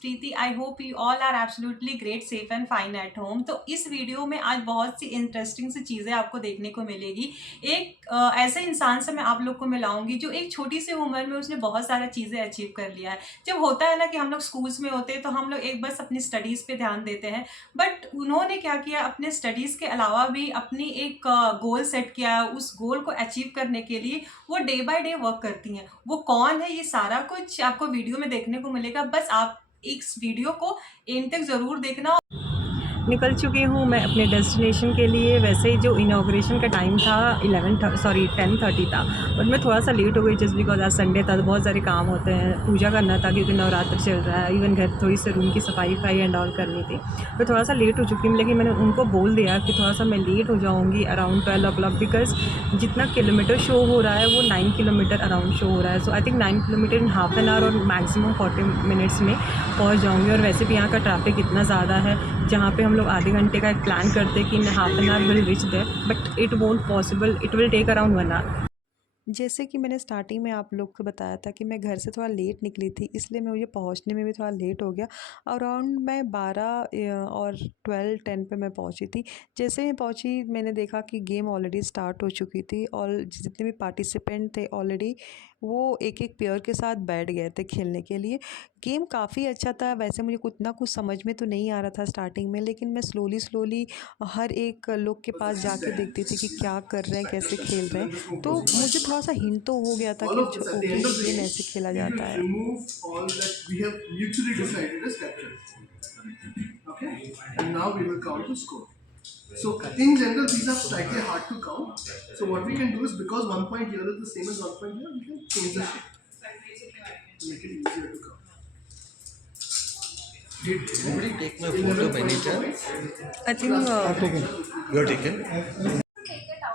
Preeti. I hope you all are absolutely great, safe and fine at home. तो इस video में आज बहुत सी इंटरेस्टिंग सी चीज़ें आपको देखने को मिलेगी। एक ऐसे इंसान से मैं आप लोग को मिलाऊंगी जो एक छोटी सी उम्र में उसने बहुत सारा चीज़ें अचीव कर लिया है। जब होता है ना कि हम लोग स्कूल्स में होते हैं तो हम लोग एक बस अपनी स्टडीज़ पे ध्यान देते हैं, बट उन्होंने क्या किया, अपने स्टडीज़ के अलावा भी अपनी एक गोल सेट किया। उस गोल को अचीव करने के लिए वो डे बाय डे वर्क करती हैं। वो कौन है, ये सारा कुछ आपको वीडियो में देखने को मिलेगा। बस आप इस वीडियो को एंड तक ज़रूर देखना। निकल चुकी हूँ मैं अपने डेस्टिनेशन के लिए। वैसे ही जो इनाग्रेशन का टाइम था 10:30 था, बट मैं थोड़ा सा लेट हो गई जस्ट बिकॉज आज संडे था तो बहुत सारे काम होते हैं। पूजा करना था क्योंकि नवरात्र चल रहा है, इवन घर थोड़ी सी रूम की सफाई वफाई एंड ऑल करनी थी। मैं थोड़ा सा लेट हो चुकी हूँ, लेकिन मैंने उनको बोल दिया कि थोड़ा सा मैं लेट हो जाऊँगी अराउंड 12 o'clock, बिकॉज जितना किलोमीटर शो हो रहा है वो 9 किलोमीटर अराउंड शो हो रहा है। So I think 9 kilometre in half an hour और मैक्सिमम 40 मिनट्स में पहुँच जाऊँगी। और वैसे भी यहाँ का ट्रैफिक इतना ज़्यादा है, जहाँ पे हम लोग आधे घंटे का एक प्लान करते हैं कि in half an hour will reach there, but it won't possible, it will take around 1 hour. जैसे कि मैंने स्टार्टिंग में आप लोग को बताया था कि मैं घर से थोड़ा लेट निकली थी, इसलिए मैं मुझे पहुंचने में भी थोड़ा लेट हो गया। अराउंड मैं 12 और 12:10 पे मैं पहुंची थी। जैसे मैं पहुंची मैंने देखा कि गेम ऑलरेडी स्टार्ट हो चुकी थी और जितने भी पार्टिसिपेंट थे ऑलरेडी वो एक एक पेयर के साथ बैठ गए थे खेलने के लिए। गेम काफ़ी अच्छा था। वैसे मुझे कुछ ना कुछ समझ में तो नहीं आ रहा था स्टार्टिंग में, लेकिन मैं स्लोली स्लोली हर एक लोग के पास जाके देखती थी कि क्या कर रहे हैं, कैसे खेल रहे हैं। तो मुझे थोड़ा सा हिंट तो हो गया था all कि of this at the okay end of ये the गेम game, ऐसे खेला we जाता will है। remove all that we have mutually decided as capture. Okay? And now we will count the score. So in general, these are slightly hard to count. So what we can do is, because 1 point here is the same as 1 point here, we can change the shape to make it easier to count. Somebody take my photo many times. I think You are taken.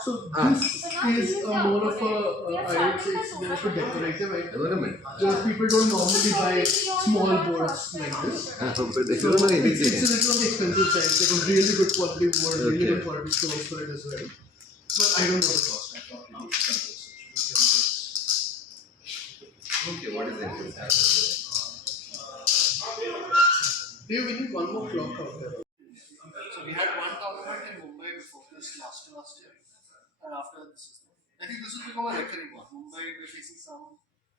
So this is a more of a, I would say it's more of a decorative item. Ornament. Because people don't normally buy small boards like this. But So they don't know it's anything. a little on the expensive side. Like a really good quality board, really Okay. good quality stone for it as well. But I don't know the cost. I thought maybe it's some research. Okay, what is it? Dave, we need one more clock out there. So we had one tournament in Mumbai before this last year, and after this is. I think this will become a recurring one. Mumbai, we're facing some.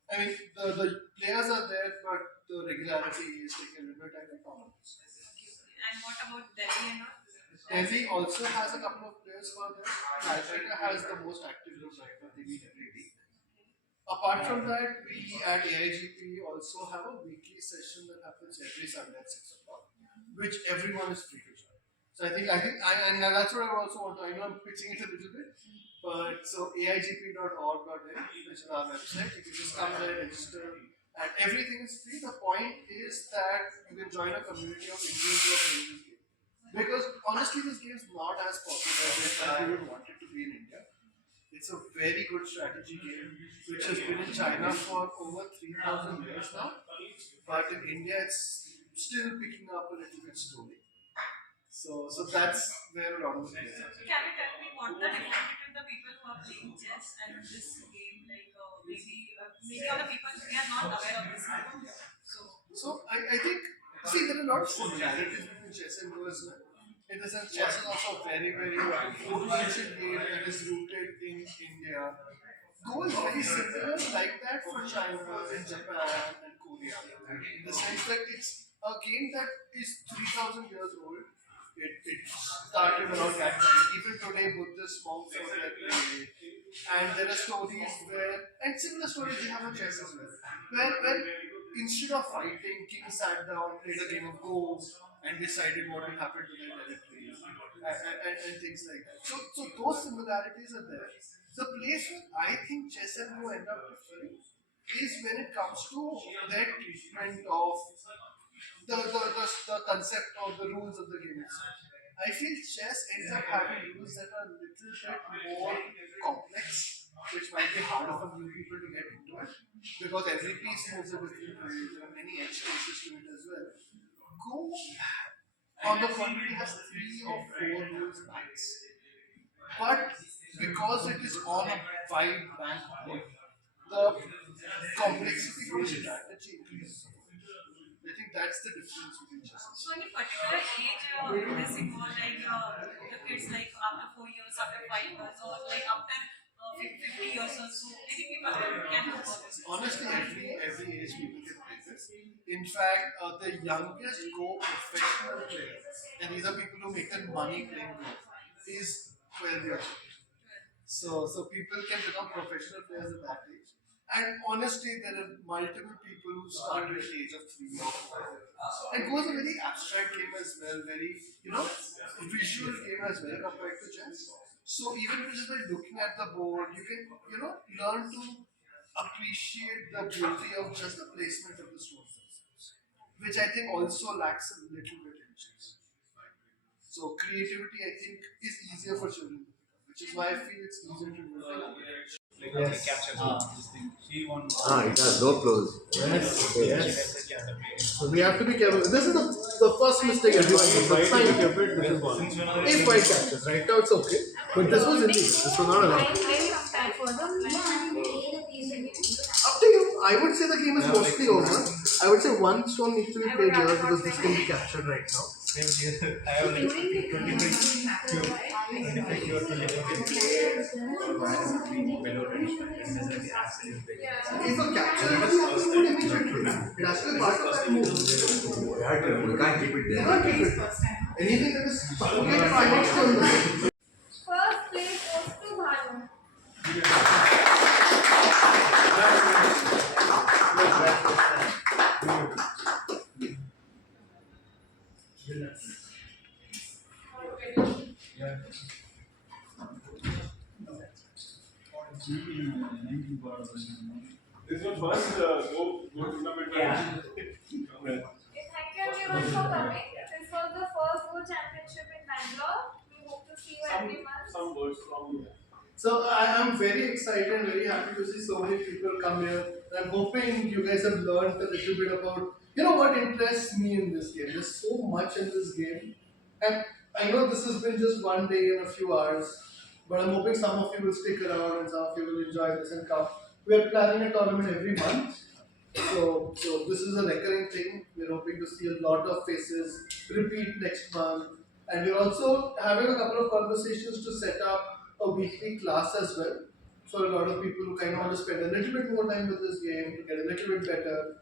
I mean, the players are there, but the regularity is taking a little bit at the tournaments. And what about Delhi and all? Delhi also has a couple of players for them. Calcutta has the most active group right now. They meet every week. Apart from that, we at AIGP also have a weekly session that happens every Sunday at 6 o'clock, which everyone is free to join. So and that's what I also want to. I know I'm pitching it a little bit, but so aigp.org.in, which is our website, you can just come there, register, and everything is free. The point is that you can join a community of Indians who are playing this game. Because honestly, this game is not as popular as we would want it to be in India. It's a very good strategy game which has been in China for over 3,000 years now, but in India it's still picking up a little bit slowly. So that's where a lot of the players are. Can you tell me what the difference between the people who are playing chess and this game? Like maybe other people they are not aware of this game. So I think, see, there are a lot of similarities between chess and Go as well. In the sense, chess is also a very, very ancient game that is rooted in India. Go is very similar like that for China and Japan and Korea. In the sense that it's a game that is 3,000 years old. It started around that time. Even today, Buddhist monks are there playing it. And there are stories where, and similar stories we have on chess as well, where instead of fighting, king sat down, played a game of Go, and decided what will happen to their territories, and things like that. So those similarities are there. The place where I think chess and Go end up differing is when it comes to their treatment of the concept or the rules of the game itself. I feel chess ends up having rules that are a little bit more complex, which might be harder for new people to get into it, because every piece moves a different way. There are many edge cases to it as well. Go, on the contrary, has 3 or 4 rules max, but because it is on a wide bank board, the complexity of strategy increases. I think that's the difference between chess and So any particular age this involve like the kids like after 4 years, after 5 years, or like after 50 years or so? Any people can know about this. honestly, every age people can play this. In fact, the youngest Go professional player, and these are people who make their money playing Go, is 12 years old. So people can become professional players at that age. And honestly, there are multiple people who started at the age of 3 or 4. And Go is a very abstract game as well, very visual game as well compared to chess. So even just by looking at the board, you can learn to appreciate the beauty of just the placement of the stones themselves, which I think also lacks a little bit in chess. So creativity, I think, is easier for children to pick up, which is why I feel it's easier to do it. Like yes. Captures this thing. She won. It has no close. Yes, yes. Yeah, the play. So we have to be careful. This is the first mistake everyone makes. It's fine if you're bit, this is one. If white catches, right now it's okay. But this was illegal. This was not allowed. Up to you. I would say the game is mostly over. I would say one stone needs to be played here because this can be captured right now. Same here. I have like 25 cube. 25 cube to below 25. If a capture is you have to do it immediately. It has to be part of that move. You can't keep it You there. can't keep it. Anything that is suffocated by next stone. First place goes to Bhanu. This was first go tournament. Thank you everyone for coming. This was the first Go Championship in Bangalore. We hope to see you every month. Some words from you. So I'm very excited and very happy to see so many people come here. I'm hoping you guys have learned a little bit about what interests me in this game. There's so much in this game, and I know this has been just one day and a few hours, but I'm hoping some of you will stick around and some of you will enjoy this and come. We're planning a tournament every month, so this is a recurring thing. We're hoping to see a lot of faces repeat next month, and we're also having a couple of conversations to set up a weekly class as well for a lot of people who kind of want to spend a little bit more time with this game to get a little bit better.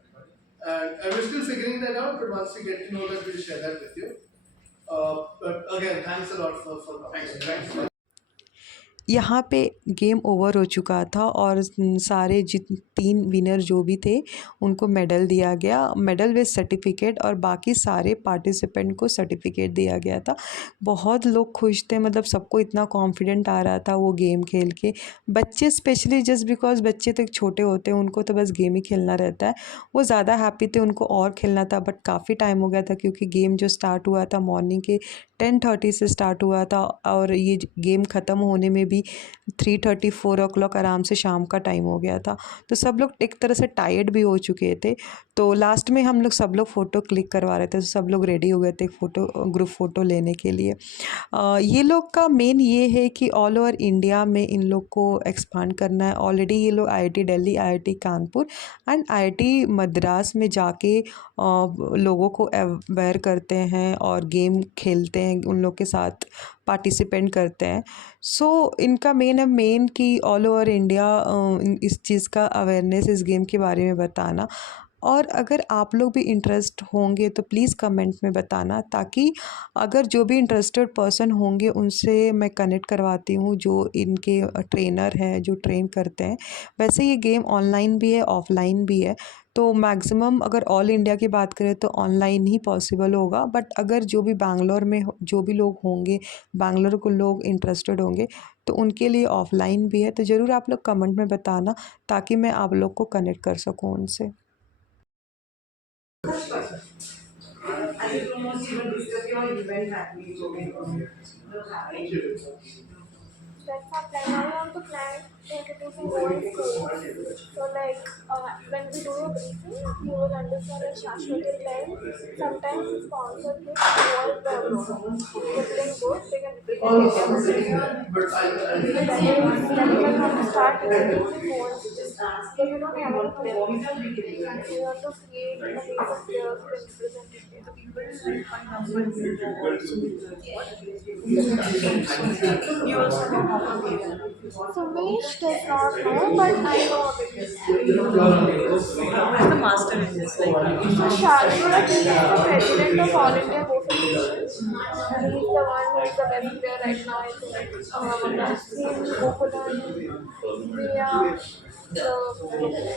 And we're still figuring that out, but once we get to know that, we'll share that with you. But again, thanks a lot for coming. Thanks. यहाँ पे game over हो चुका था और सारे 3 winner जो भी थे उनको मेडल दिया गया, मेडल विद सर्टिफिकेट, और बाकी सारे पार्टिसिपेंट को सर्टिफिकेट दिया गया था। बहुत लोग खुश थे, मतलब सबको इतना कॉन्फिडेंट आ रहा था वो गेम खेल के। बच्चे स्पेशली, जस्ट बिकॉज बच्चे तो छोटे होते हैं, उनको तो बस गेम ही खेलना रहता है, वो ज़्यादा हैप्पी थे, उनको और खेलना था। बट काफ़ी टाइम हो गया था क्योंकि गेम जो स्टार्ट हुआ था मॉर्निंग के 10:30 से स्टार्ट हुआ था और ये गेम ख़त्म होने में भी 3:30 4 o'clock आराम से शाम का टाइम हो गया था। तो सब लोग एक तरह से टायर्ड भी हो चुके थे। तो लास्ट में हम लोग सब लोग फ़ोटो क्लिक करवा रहे थे, तो सब लोग रेडी हो गए थे ग्रुप फ़ोटो लेने के लिए। ये लोग का मेन ये है कि ऑल ओवर इंडिया में इन लोग को एक्सपांड करना है। ऑलरेडी ये लोग IIT Delhi, IIT Kanpur and IIT Madras में जाके लोगों को अवेयर करते हैं और गेम खेलते हैं, उन लोग के साथ पार्टिसिपेंट करते हैं। सो इनका मेन कि ऑल ओवर इंडिया इस चीज़ का अवेयरनेस, इस गेम के बारे में बताना। और अगर आप लोग भी इंटरेस्ट होंगे तो प्लीज़ कमेंट में बताना, ताकि अगर जो भी इंटरेस्टेड पर्सन होंगे उनसे मैं कनेक्ट करवाती हूँ, जो इनके ट्रेनर हैं, जो ट्रेन करते हैं। वैसे ये गेम ऑनलाइन भी है, ऑफलाइन भी है। तो मैक्सिमम अगर ऑल इंडिया की बात करें तो ऑनलाइन ही पॉसिबल होगा, बट अगर जो भी बैंगलोर में जो भी लोग होंगे, बैंगलोर को लोग इंटरेस्टेड होंगे, तो उनके लिए ऑफलाइन भी है। तो ज़रूर आप लोग कमेंट में बताना, ताकि मैं आप लोग को कनेक्ट कर सकूँ उनसे। That's our plan. Now we want to plan introducing Goan skills. So like when we do a briefing, you will understand that Shashwati plan sometimes is sponsored with World the playing board. They can represent India. Then we want to start introducing Goan skills. So we don't have any players. We have to create a base of players to represent India. You also know how to play. Sumesh does not know, but I know a bit. Who is the master in this? Like, So Sharjul, he is the president of All India Go Federation. He is the one who is the best player right now. I think. Him, Gokulan, they are the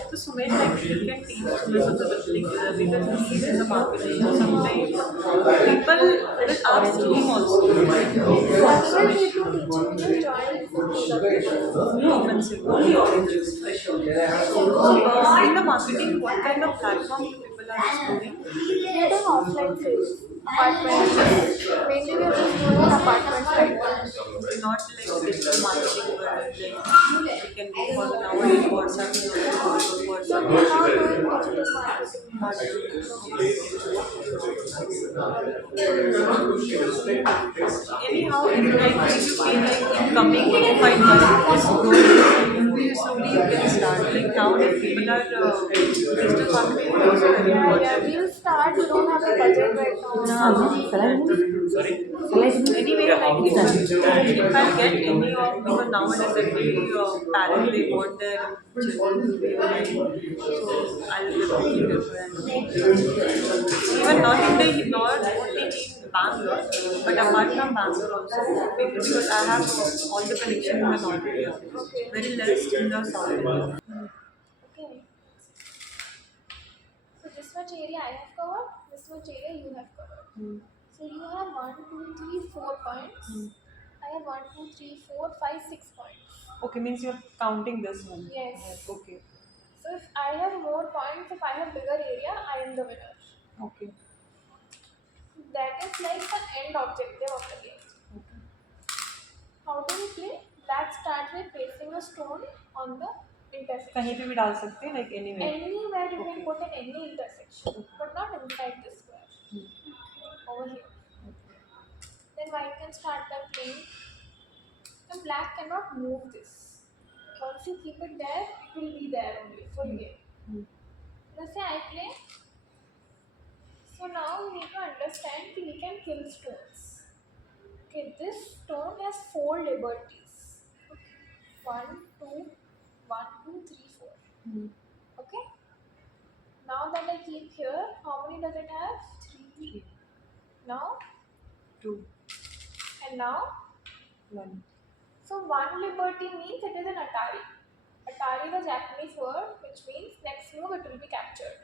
so Sumesh, like, you can teach Sumesh also the thing because he's in the marketing. So sometimes people will ask him also. Actually, need to teach him to join In the marketing, what kind of platform you people are exploring? we are doing offline sales, apartments. Mainly we are just doing apartments right now. Not like digital marketing, but like we can go for the nowadays WhatsApp is also good So WhatsApp. we are now doing digital Anyhow, it's like if you feel like in coming 5 years, slowly you can start. Like now, if people are digital marketing is also very Yeah, important. we'll start. We don't have a budget right now. Anyway, like if I get any of because nowadays every parent they want their children to be online, so I'll definitely recommend. Even not only in Bangalore, but apart from Bangalore also, because I have all the connection in the North India, very less in the South India. Okay. So this much area I have covered, this much area you have covered. So you have 1, 2, 3, 4 points. I have 1, 2, 3, 4, 5, 6 points. Okay, means you're counting this one. Yes. Okay. So if I have more points, if I have bigger area, I am the winner. Okay. That is like the end objective of the game. How do we play? Let's start with placing a stone on the intersection. कहीं पे भी डाल सकते हैं, like anywhere. Anywhere you can put in any intersection, but not inside the square. Over here. Then white can start by playing. The black cannot move this. Once you keep it there, it will be there only for game. Let's say I play. So now we need to understand that we can kill stones. Okay, this stone has 4 liberties. 1, 2, 1, 2, 3, 4. Okay. Now that I keep here, how many does it have? 3. Now 2, and now. 1. So 1 liberty means it is an Atari. Atari is a Japanese word which means next move it will be captured.